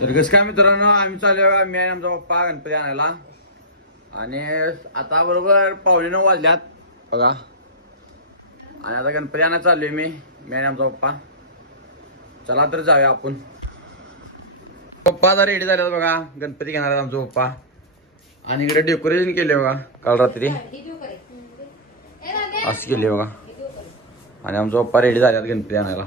तर कसं काय मित्रांनो, आम्ही चालू मी आणि आमचा पप्पा गणपती आणायला. आणि आता बरोबर 8:45 वाजल्यात बघा. आणि आता गणपती आणायला चाललोय मी आणि आमचा पप्पा. चला तर जाऊया आपण. पप्पा आता रेडी झाले बघा, गणपती घेणार आहेत आमचा पप्पा. आणि इकडे डेकोरेशन केले बघा, काल रात्री असं केले बघा. आणि आमचा पप्पा रेडी झाल्यात गणपती आणायला.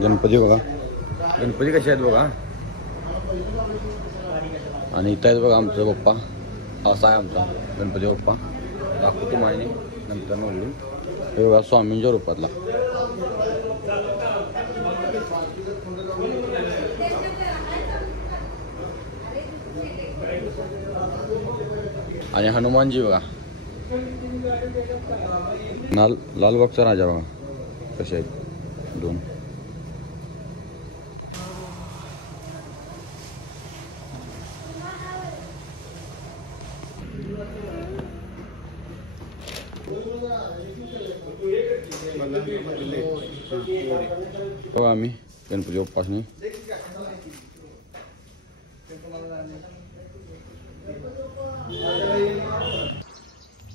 गणपती बघा, गणपती कसे आहेत बघा. आणि इथं आहेत बघा आमचा पप्पा. असा आहे आमचा गणपती बाप्पा. दाखवतो माहिती नंतर बोलून. हे बघा स्वामींच्या रूपातला. आणि हनुमानजी बघा, लालबागचा राजा बघा कसे आहेत दोन. बघा आम्ही गणपती बाप्पासनी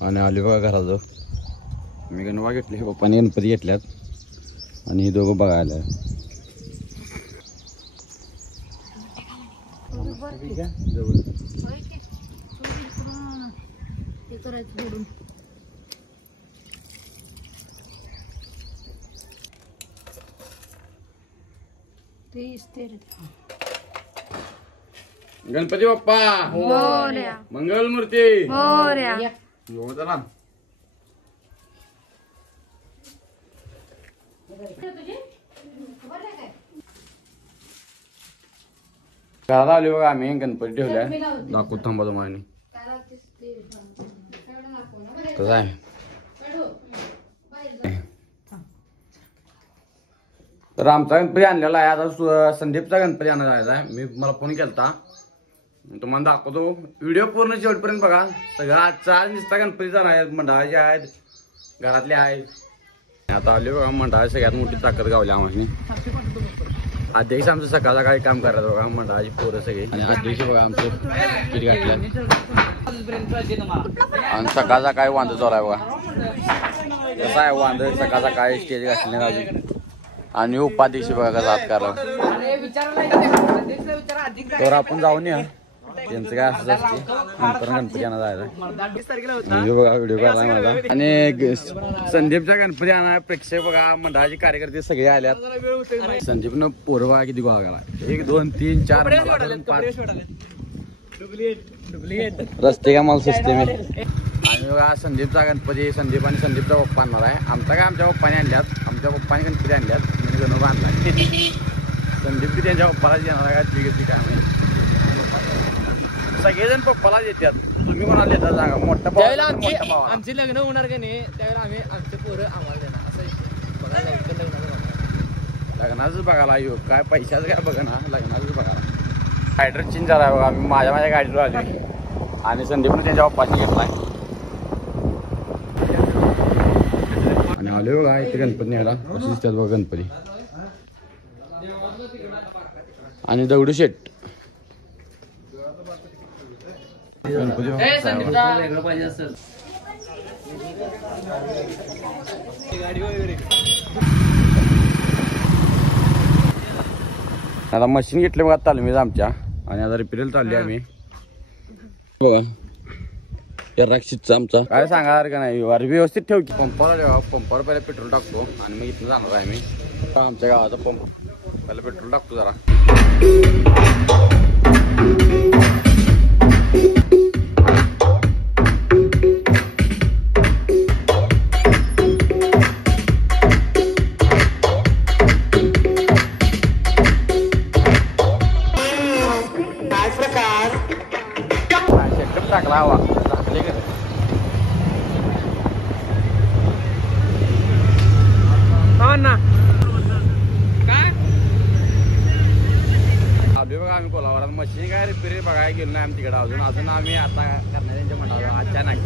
आणि आले बघा घराजवळ. मी गणवा घेतले, पप्पाने गणपती घेतल्यात. आणि हे दोघं बघायला गणपती बाप्पा मंगल मूर्ती चला. घराला आलो बघा आम्ही, गणपती ठेवलाय. दाखवत थांबा तुम्हाला कसं आहे. तर आमचा गणपती आणलेला आहे. आता संदीपचा गणपती आणायला जायचा आहे. मी मला फोन केलता, तुम्हाला दाखवतो. व्हिडिओ पूर्ण शेवटपर्यंत बघा. सगळं आजचा नुसता गणपतीचा नाही, मंडळाचे आहेत, घरातले आहेत. आता आले बघा मंडळाची सगळ्यात मोठी ताकद गावली आम्हाला. अध्यक्ष आमचं सकाळ सकाळी काम करतात बघा, मंडळाची पोरं सगळी. आणि अध्यक्ष बघा आमचं किती घातल्या. आणि सकाळ सकाळी वांद चालू आहे बघा. कसं आहे वांद सकाळ सकाळी स्टेज घातली नाही अजून. आणि उपाध्यक्ष बघा कसा हात करा. तर आपण जाऊन या, त्यांचं काय असं असते. नंतर गणपती आणा जायला बघा व्हिडिओ करायला मला. आणि संदीपचा गणपती आणा प्रेक्षक बघा, मंडळाचे कार्यकर्ते सगळे आल्यात. संदीपनं पोरं बघा किती गोळा केला. 1 2 3 4 रस्ते का मला सुचते मी. आणि बघा संदीपचा गणपती, संदीप आणि संदीपचा पप्पा आणणार आहे. आमचा काय आमच्या पप्पाने आणल्यात, आमच्या पप्पाने गणपती आणल्यात. गणपती आणलाय संदीप बी त्यांच्या पप्पाला येणार आहे. ठीक आहे, सगळेजण पप्पालाच येतात. तुम्ही कोणाला येतात सांगा. मोठा भाव आमचे लग्न होणार का नाही त्यावेळेला आम्ही आमचे पोरं आम्हाला देणार असं. लग्नाच बघायला येऊ काय, पैशाच काय बघा ना, लग्नाच बघायला. रायडर चेंज झाला बघा. आम्ही माझ्या गाडीवर आलो आणि संदीपने त्यांच्या पप्पाने घेतलाय. आणि आलो बघा इथे गणपती न्यायला. कशी दिसतात बघा गणपती. आणि दगडू शेट गणपती आता मशीन घेतले बघा तालमीज आमच्या. आणि आता रिपेअर चालली आम्ही बघा. राक्षीचा आमचा काय सांगा का नाही. व्यवस्थित ठेव की. पंपावर पंपावर पहिला पेट्रोल टाकतो आणि मग इथनं जाणार आहे आम्ही. आमच्या गावाचा पंप पहिला पेट्रोल टाकतो जरा. टाकला हवा टाकले का ना काय आलोय बघा आम्ही कोल्हापुरात. मशीन काय रिपेअर बघायला गेलो नाही आम्ही तिकडे अजून आम्ही आता करणार त्यांच्या मनावर अचानक.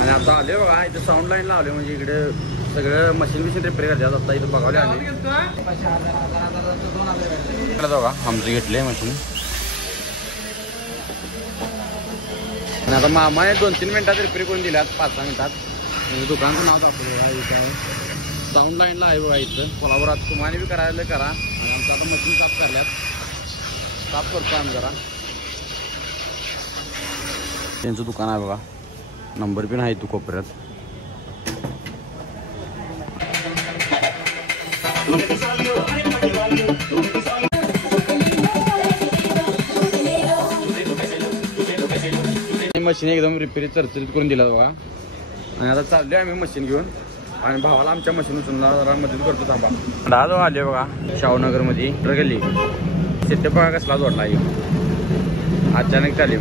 आणि आता चालू आहे बघा इथं साऊंड लाईन लावले म्हणजे इकडे सगळं मशीन बिशीन रिपेअर करतात आता इथं बघावले आले बघा आमचं घेतले मशीन आणि आता मामाने 2-3 मिनिटात रिपेअर करून दिल्यात 5-6 मिनिटात दुकानचं नाव आपलं इथं साऊंड लाईनला आहे बघा इथं कोल्हापुरात तुम्हाला बी करायला करा आणि आमचं आता मशीन साफ करल्यात साफ करतो आम्ही जरा त्यांचं दुकान आहे बघा नंबर पण आहे तू कोपऱ्यात मशीन एकदम रिपेअर चरचरीत करून दिला बघा आणि आता चाललोय आम्ही मशीन घेऊन आणि भावाला आमच्या मशीन उचलून जरा मदत करतो थांबा दादा आले बघा शाहूनगर मध्ये गल्ली सेटअप बघा कसला जोडला अचानक चालली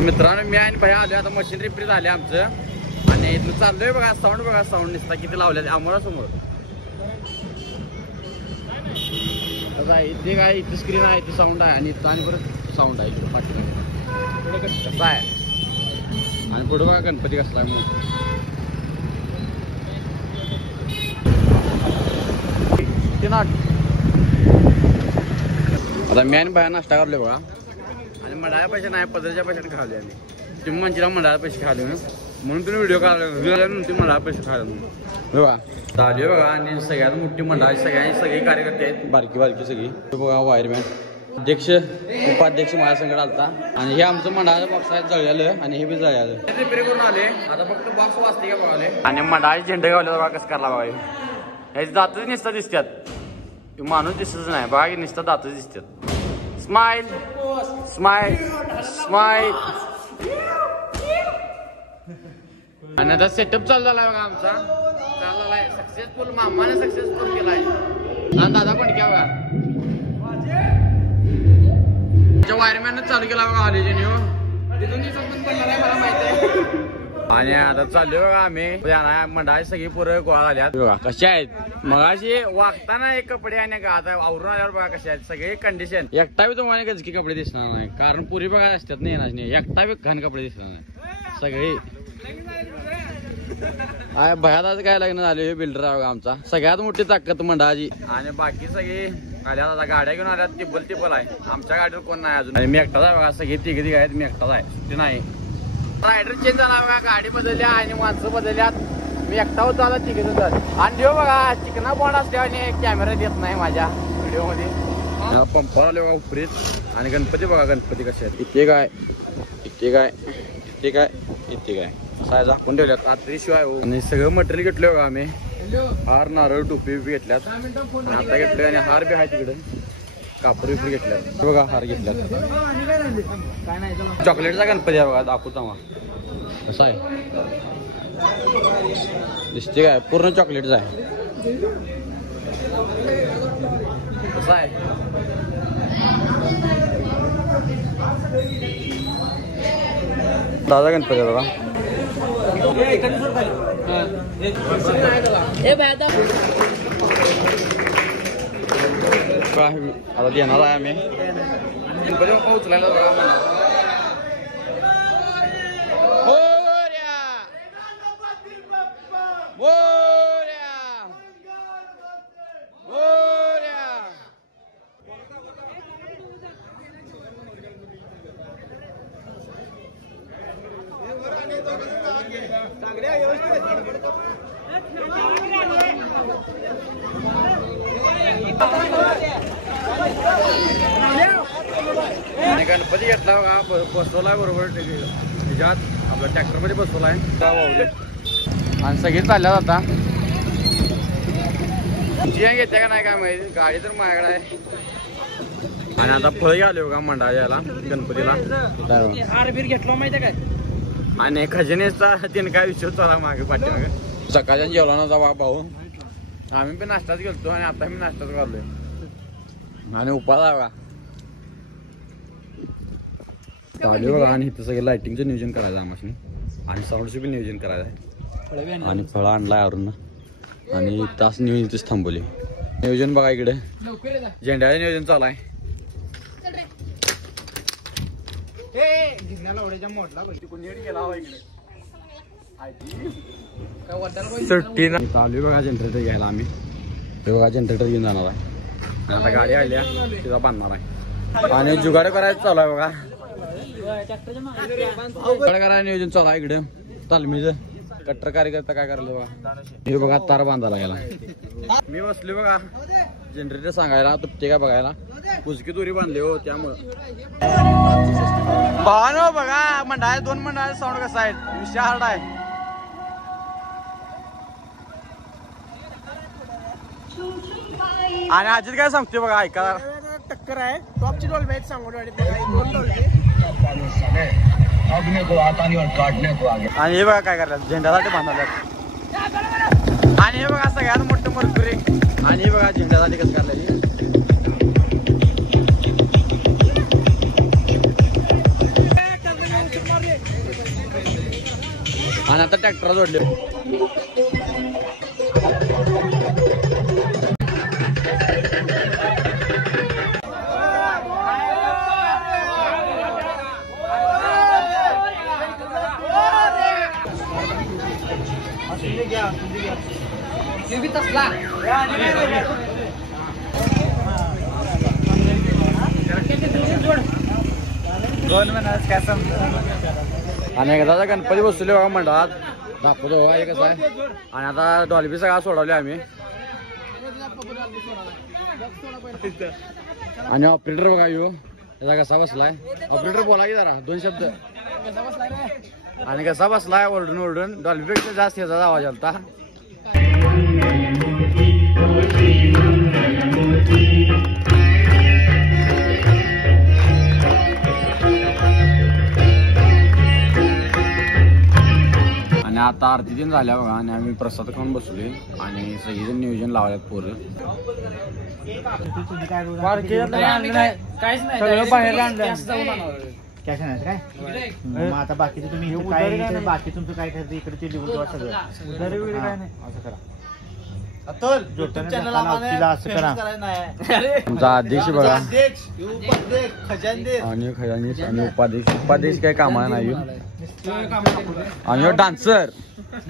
मित्रांनो मी आणि भाई आलोय आता मशीन रिपेअर झाले आमचं आणि इथं चाललोय बघा साऊंड निसता किती लावले आम्हाला समोर इथे काय इथे स्क्रीन आहे इथे साऊंड आहे आणि इथं आणि परत साऊंड आहे इकडे पाठी पुढे कसं आहे आणि पुढे बघा गणपती कसला आहे आता मी आणि बाहेर नाश्ता करलोय बघा आणि मंडळाच्या पैसे नाही पदरच्या पैशाने खाल्ले आम्ही तुम्ही मंजीला मंडळाच्या पैसे खाल्ले ना म्हणून तुम्ही व्हिडिओ काढला तुम्ही मंडळाच्या पैसे खाल्ले बघा चालू बघा आणि सगळ्यात मोठी मंडळ सगळे कार्यकर्ते आहेत बारकी सगळी बघा वायरमॅन अध्यक्ष उपाध्यक्ष माझ्या संकट आलता आणि हे आमचं मंडळाचं बॉक्स आहे जळलेलं आणि हे बी जळालं रिपेअर करून आले आता फक्त बॉक्स वाचते का बघाले आणि मंडळाचे झेंडे गावले बघा कसं करला बघा ह्याची दातच निसतात दिसतात माणूस दिसतच नाही बघा की निसतात दातच दिसतात स्माइल स्माइल स्माइल आणि आता सेटअप चालू झालाय बघा आमचा चाललाय सक्सेसफुल मामाने सक्सेसफुल केलाय दादा पण घ्या बघा वायरमॅन चालू केला बघा कॉलेजने तिथून दिवसात पण पडणार आहे मला माहिती आहे आणि आता चाललोय बघा आम्ही मंडळाची सगळी पोरं गोळा झाल्यात बघा कशा आहेत मगाशी वागताना एक कपडे आणि आता आवरून आल्यावर बघा कशा आहेत सगळे कंडिशन एकटा बी तुम्हाला गजकी कपडे दिसणार नाही कारण पुरी बघा असतात नाही येणार नाही एकटा बी घन कपडे दिसणार नाही सगळे भयादाच काय लग्न झाले बिल्डर आहे बघा आमचा सगळ्यात मोठी ताकद मंडळाची आणि बाकी सगळे आल्यात आता गाड्या घेऊन आल्यात टिबल आहे आमच्या गाडीवर कोण नाही अजून आणि मी एकटाच आहे बघा सगळे तिघे आहेत मी एकटाच आहे ते नाही रायडर चेंज झाला बघा गाडी बदलल्या आणि माणसं बदलल्यात मी एकटा होतो आता तिघे आणि देऊ बघा चिकना बॉन्ड असल्याने कॅमेरा देत नाही माझ्या व्हिडिओ मध्ये पंपावर आले बघा उपरीत आणि गणपती बघा गणपती कसे आहेत इथे काय इथे काय इथे काय इथे काय साय झाकून ठेवल्यात रात्री शिवाय हो आणि सगळं मटेरियल घेतलं बघा आम्ही हार नारळ टोपी बी घेतल्यात आता घेतले आणि हार बी आहे तिकडे कापूर बिपूर घेतल्यात बघा हार घेतल्यात चॉकलेटचा गणपती आहे बघा दाखवता मग कसं आहे दिसते काय पूर्ण चॉकलेटचा आहे कसं आहे दादा गणपती आहे बघा आता देणार आहे आम्ही गणपती बाप्पा उचलायला बघा मला गणपती घेतला बघा बसवलाय बरोबर त्याच्यात आपला ट्रॅक्टर मध्ये बसवलाय आणि सगळे चालल्यात आता जिया घेते का नाही काय माहिती गाडी तर माझ्याकडे आहे आणि आता फळ आले बघा मंडळाला गणपतीला हार बीर घेतला माहिती काय आणि खजिनेचा त्याने काय विषय चालला मागे पाठीमागे सकाळच्या जेवला नव्हता भाऊ आम्ही पण नाश्ताच गेलतो आणि आता मी नाश्ताच करलोय आणि उपास आहे बघा चालू बघा आणि इथं सगळं लाइटिंगचं नियोजन करायचं आम्हाला आणि साऊंडचं पण नियोजन करायचं आहे आणि फळं आणलाय आवरून आणि तास नियोजनच थांबवले नियोजन बघा इकडे झेंड्याचं नियोजन चालू आहे सुट्टी ना चालू बघा जनरेटर घ्यायला आम्ही ते बघा जनरेटर घेऊन जाणार आहे आता गाडी आल्या तिथं बांधणार आहे आणि जुगाड करायचं चालू आहे बघा जुगाड करायला नियोजन चालू आहे इकडे तालमीचं कट्टर कार्यकर्ता काय करायला बघा हे बघा तार बांधायला गेला मी बसले बघा जनरेटर सांगायला तुपते काय बघायला कुचकी दोरी बांधली हो त्यामुळं बघा मंडळ 2 मंडळ साऊंड कसा आहे विषय हार्ड आहे आणि अजित काय सांगते बघा ऐका टक्कर आहे टॉपची डॉल्बी आहेत सांगोलवाडीत आणि हे बघा काय करायला झेंड्यासाठी बांधायला आणि हे बघा सगळ्यात मोठं मरकुरी आणि हे बघा झेंड्यासाठी कसं करायला आणि आता ट्रॅक्टर जोडले आणि एकदा गणपती बसले बघा मंडळात दाखवतो बघा हे कसं आहे आणि आता डॉल्बी सगळा सोडवले आम्ही आणि ऑपरेटर बघा यो त्याचा कसा बसलाय ऑपरेटर बोला की जरा 2 शब्द आणि कसा बसलाय ओरडून ओरडून डॉल्बीपेक्षा जास्त ह्याचा आवाज आलता आणि आता आरती दिन झाल्या बघा आणि आम्ही प्रसाद खाऊन बसलोय आणि सगळीजण नियोजन लावल्यात पोरं सगळं बाहेर आणलं कॅश नाही काय मग आता बाकीचं तुम्ही इकडे काय बाकी तुमचं काय ठरतं इकडे ते लिहून ठेवा सगळं काय नाही असं करा असं करा तुमचा अध्यक्ष बघा आणि खजानीस आणि उपाध्यक्ष काय कामाला नाही ह्यो. आणि हो डान्सर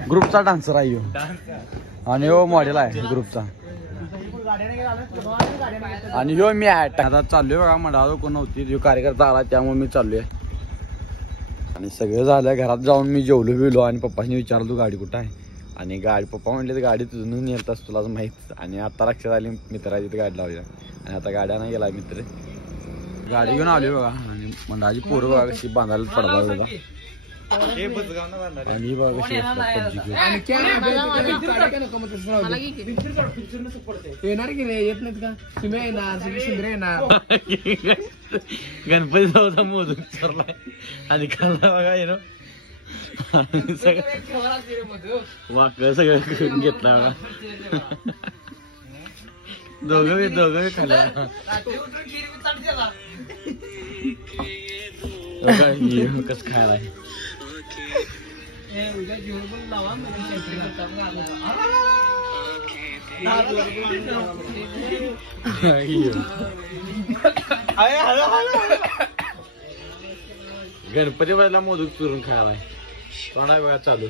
ग्रुपचा डान्सर आहे ह्यो. आणि हो मॉडेल आहे ग्रुपचा आणि ह्यो मी आहे आता चाललोय बघा मंडळात कोण नव्हती ह्यो कार्यकर्ता आला त्यामुळे मी चाललोय आणि सगळं झालं घरात जाऊन मी जेवलो बिवलो आणि पप्पानी विचारलो गाडी कुठं आहे आणि गाडी पप्पा म्हणले तर गाडी तुझून नेलतास तुला माहित आणि आता लक्षात आली मित्राची तिथे गाडी लावली आणि आता गाड्या नाही गेला मित्र गाडी घेऊन आली बघा आणि मंडळाची पोरं बघा कशी बांधायला पडला बघा आणि बघा कशी येणार की रे येत नाहीत का तुम्ही येणार सुंदर येणार गणपती जाऊचा मोदक चोरलाय आणि खाल्ला बघा येणं वाक सगळं घेतला बघा दोघं खाल्लं कस खायला गणपती बाजूला मोदक चुरून खायला तोंडा बघा चालू